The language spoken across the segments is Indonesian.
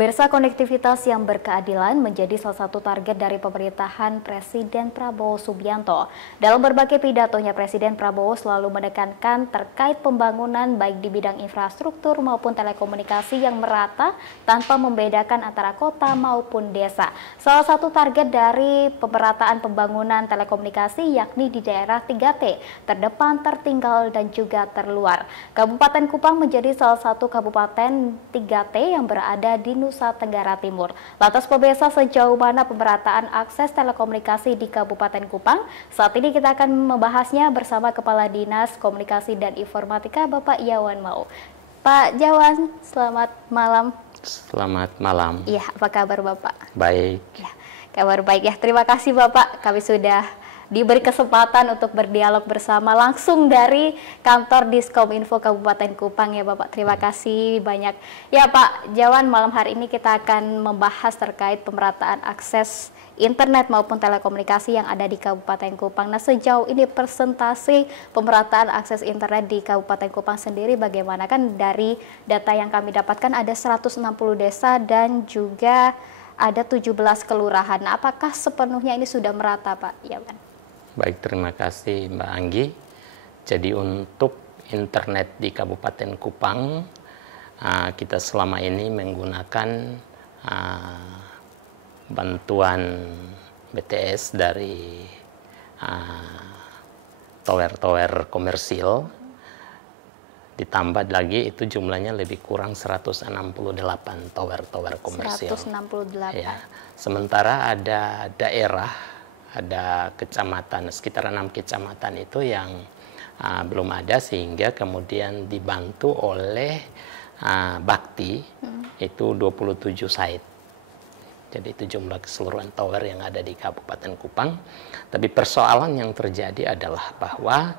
Pemirsa, konektivitas yang berkeadilan menjadi salah satu target dari pemerintahan Presiden Prabowo Subianto. Dalam berbagai pidatonya, Presiden Prabowo selalu menekankan terkait pembangunan baik di bidang infrastruktur maupun telekomunikasi yang merata tanpa membedakan antara kota maupun desa. Salah satu target dari pemerataan pembangunan telekomunikasi yakni di daerah 3T, terdepan, tertinggal, dan juga terluar. Kabupaten Kupang menjadi salah satu kabupaten 3T yang berada di Nusa Tenggara Timur. Lantas pemirsa, sejauh mana pemerataan akses telekomunikasi di Kabupaten Kupang? Saat ini kita akan membahasnya bersama Kepala Dinas Komunikasi dan Informatika Bapak Yawan Mau. Pak Jawan, selamat malam. Selamat malam. Iya, apa kabar Bapak? Baik. Ya, kabar baik ya. Terima kasih Bapak, kami sudah diberi kesempatan untuk berdialog bersama langsung dari kantor Diskominfo Kabupaten Kupang ya Bapak. Terima kasih banyak. Ya Pak Jawan, malam hari ini kita akan membahas terkait pemerataan akses internet maupun telekomunikasi yang ada di Kabupaten Kupang. Nah, sejauh ini persentase pemerataan akses internet di Kabupaten Kupang sendiri bagaimana? Kan dari data yang kami dapatkan ada 160 desa dan juga ada 17 kelurahan. Nah, apakah sepenuhnya ini sudah merata Pak Yawan? Baik, terima kasih Mbak Anggi. Jadi untuk internet di Kabupaten Kupang, kita selama ini menggunakan bantuan BTS dari tower-tower komersil. Ditambah lagi itu jumlahnya lebih kurang 168 tower-tower komersil. 168. Ya. Sementara ada daerah, ada kecamatan, sekitar 6 kecamatan itu yang belum ada, sehingga kemudian dibantu oleh Bakti itu 27 site. Jadi itu jumlah keseluruhan tower yang ada di Kabupaten Kupang. Tapi persoalan yang terjadi adalah bahwa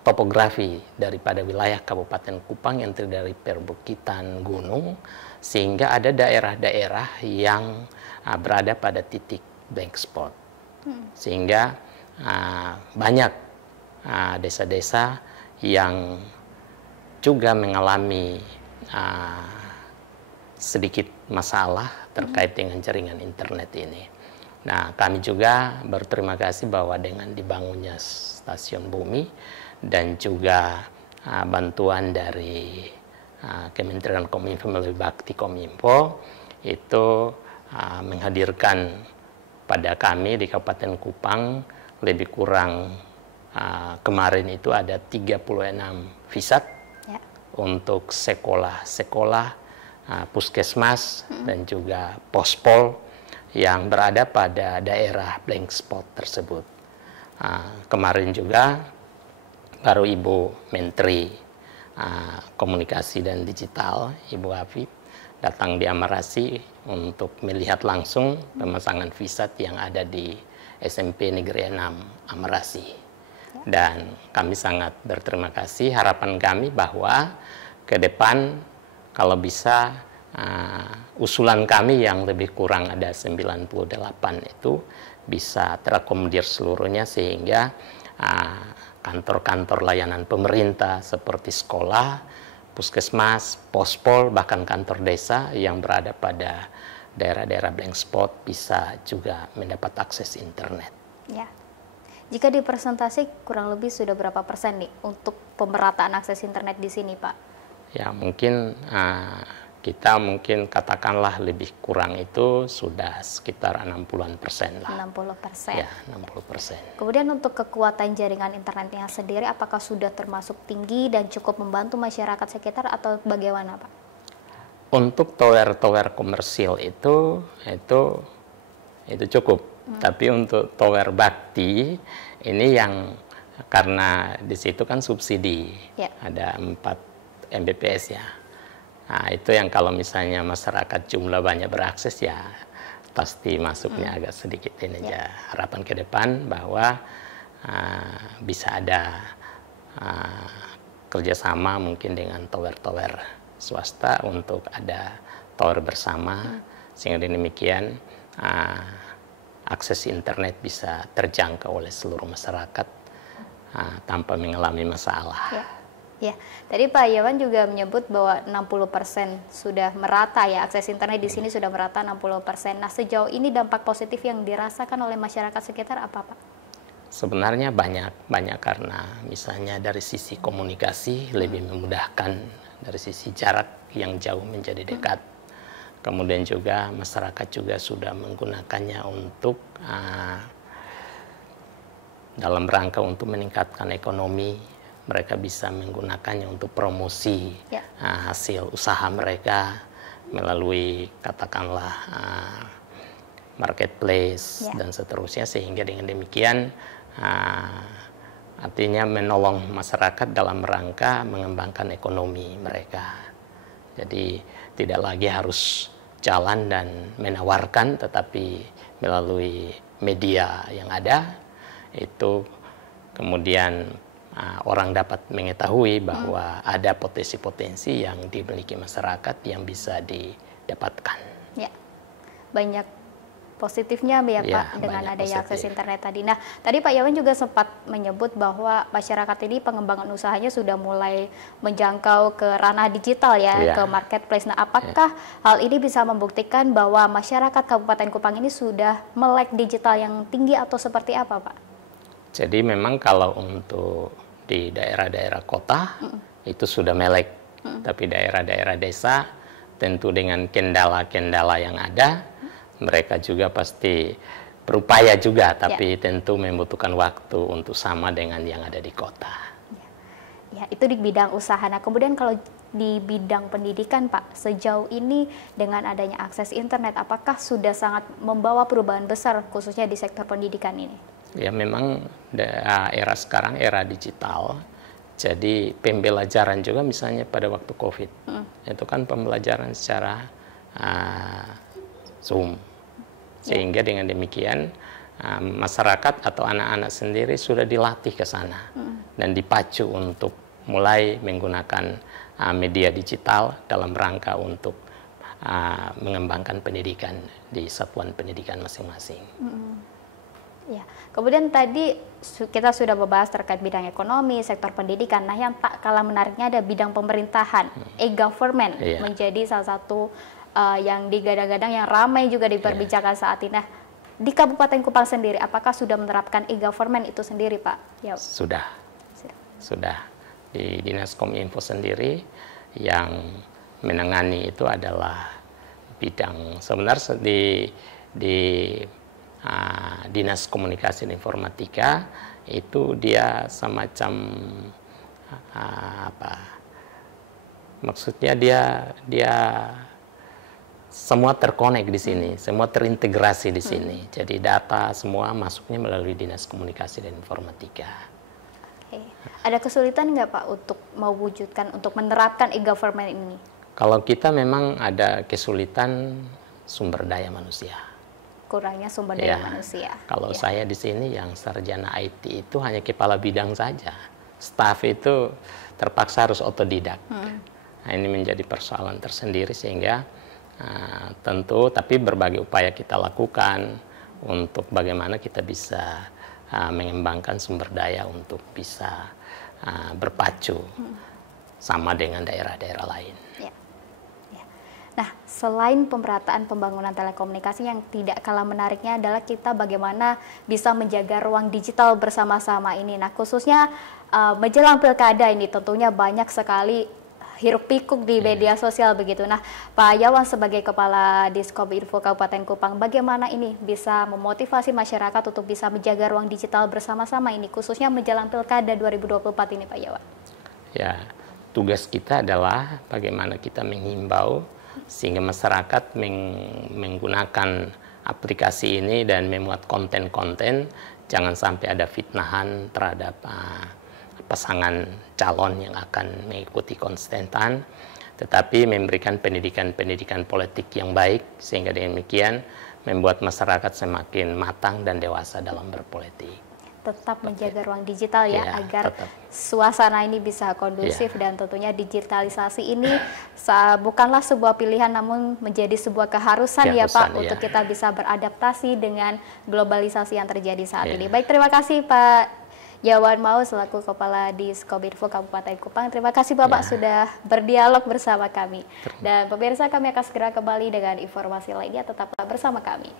topografi daripada wilayah Kabupaten Kupang yang terdiri dari perbukitan gunung, sehingga ada daerah-daerah yang berada pada titik blank spot. Sehingga banyak desa-desa yang juga mengalami sedikit masalah terkait dengan jaringan internet ini. Nah, kami juga berterima kasih bahwa dengan dibangunnya stasiun bumi dan juga bantuan dari Kementerian Kominfo melalui Bakti Kominfo itu menghadirkan pada kami di Kabupaten Kupang lebih kurang kemarin itu ada 36 VISAT ya, untuk sekolah-sekolah, puskesmas dan juga pospol yang berada pada daerah blank spot tersebut. Kemarin juga baru Ibu Menteri Komunikasi dan Digital, Ibu Afif, datang di Amarasi untuk melihat langsung pemasangan VISAT yang ada di SMP Negeri 6 Amarasi. Dan kami sangat berterima kasih. Harapan kami bahwa ke depan kalau bisa usulan kami yang lebih kurang ada 98 itu bisa terakomodir seluruhnya, sehingga kantor-kantor layanan pemerintah seperti sekolah, puskesmas, pospol, bahkan kantor desa yang berada pada daerah-daerah blank spot bisa juga mendapat akses internet. Ya. Jika dipresentasi kurang lebih sudah berapa persen nih untuk pemerataan akses internet di sini, Pak? Ya, mungkin kita katakanlah lebih kurang itu sudah sekitar 60% lah. 60%. Ya, 60%. Kemudian untuk kekuatan jaringan internetnya sendiri, apakah sudah termasuk tinggi dan cukup membantu masyarakat sekitar atau bagaimana, Pak? Untuk tower-tower komersil itu cukup. Tapi untuk tower Bakti ini yang karena di situ kan subsidi, ya, ada 4 Mbps ya. Nah, itu yang kalau misalnya masyarakat jumlah banyak berakses ya pasti masuknya agak sedikit ini aja. Harapan ke depan bahwa bisa ada kerjasama mungkin dengan tower-tower swasta untuk ada tower bersama, sehingga demikian akses internet bisa terjangkau oleh seluruh masyarakat tanpa mengalami masalah. Ya. Ya, tadi Pak Yawan juga menyebut bahwa 60% sudah merata ya, akses internet di sini sudah merata 60%. Nah, sejauh ini dampak positif yang dirasakan oleh masyarakat sekitar apa, Pak? Sebenarnya banyak karena misalnya dari sisi komunikasi lebih memudahkan, dari sisi jarak yang jauh menjadi dekat. Kemudian juga masyarakat juga sudah menggunakannya untuk dalam rangka untuk meningkatkan ekonomi. Mereka bisa menggunakannya untuk promosi hasil usaha mereka melalui katakanlah marketplace dan seterusnya, sehingga dengan demikian artinya menolong masyarakat dalam rangka mengembangkan ekonomi mereka. Jadi tidak lagi harus jalan dan menawarkan, tetapi melalui media yang ada itu kemudian orang dapat mengetahui bahwa ada potensi-potensi yang dimiliki masyarakat yang bisa didapatkan. Ya, banyak positifnya ya Pak dengan adanya akses internet tadi. Nah, tadi Pak Yawan juga sempat menyebut bahwa masyarakat ini pengembangan usahanya sudah mulai menjangkau ke ranah digital ke marketplace. Nah, apakah hal ini bisa membuktikan bahwa masyarakat Kabupaten Kupang ini sudah melek digital yang tinggi atau seperti apa, Pak? Jadi memang kalau untuk di daerah-daerah kota itu sudah melek, tapi daerah-daerah desa tentu dengan kendala-kendala yang ada, mereka juga pasti berupaya juga, tapi tentu membutuhkan waktu untuk sama dengan yang ada di kota. Ya, itu di bidang usaha. Nah, kemudian kalau di bidang pendidikan, Pak, sejauh ini dengan adanya akses internet, apakah sudah sangat membawa perubahan besar khususnya di sektor pendidikan ini? Ya, memang era sekarang era digital, jadi pembelajaran juga misalnya pada waktu COVID, itu kan pembelajaran secara Zoom, sehingga dengan demikian masyarakat atau anak-anak sendiri sudah dilatih ke sana dan dipacu untuk mulai menggunakan media digital dalam rangka untuk mengembangkan pendidikan di satuan pendidikan masing-masing. Ya, kemudian tadi kita sudah membahas terkait bidang ekonomi, sektor pendidikan. Nah, yang tak kalah menariknya ada bidang pemerintahan, e-government menjadi salah satu yang digadang-gadang, yang ramai juga diperbincangkan saat ini. Nah, di Kabupaten Kupang sendiri, apakah sudah menerapkan e-government itu sendiri, Pak? Ya. Sudah. Di Dinas Kominfo sendiri yang menangani itu adalah bidang sebenarnya di Dinas Komunikasi dan Informatika itu dia semacam maksudnya dia semua terkonek di sini, semua terintegrasi di sini. Jadi data semua masuknya melalui Dinas Komunikasi dan Informatika. Ada kesulitan nggak Pak untuk mewujudkan, untuk menerapkan e-government ini? Kalau kita memang ada kesulitan sumber daya manusia. Kurangnya sumber daya manusia. Kalau saya di sini yang sarjana IT itu hanya kepala bidang saja. Staf itu terpaksa harus otodidak. Nah, ini menjadi persoalan tersendiri sehingga tentu tapi berbagai upaya kita lakukan untuk bagaimana kita bisa mengembangkan sumber daya untuk bisa berpacu sama dengan daerah-daerah lain. Nah, selain pemerataan pembangunan telekomunikasi, yang tidak kalah menariknya adalah kita bagaimana bisa menjaga ruang digital bersama-sama ini. Nah, khususnya menjelang pilkada ini tentunya banyak sekali hiruk pikuk di media sosial begitu. Nah, Pak Yawan sebagai Kepala Diskominfo Kabupaten Kupang, bagaimana ini bisa memotivasi masyarakat untuk bisa menjaga ruang digital bersama-sama ini, khususnya menjelang pilkada 2024 ini, Pak Yawan? Ya, tugas kita adalah bagaimana kita menghimbau sehingga masyarakat menggunakan aplikasi ini dan memuat konten-konten, jangan sampai ada fitnahan terhadap pasangan calon yang akan mengikuti kontesten, tetapi memberikan pendidikan politik yang baik, sehingga demikian membuat masyarakat semakin matang dan dewasa dalam berpolitik. Tetap menjaga ruang digital agar suasana ini bisa kondusif dan tentunya digitalisasi ini bukanlah sebuah pilihan namun menjadi sebuah keharusan Pak untuk kita bisa beradaptasi dengan globalisasi yang terjadi saat ini. Baik, terima kasih Pak Yawan Mau selaku Kepala Diskominfo Kabupaten Kupang. Terima kasih Bapak sudah berdialog bersama kami. Dan pemirsa, kami akan segera kembali dengan informasi lainnya, tetaplah bersama kami.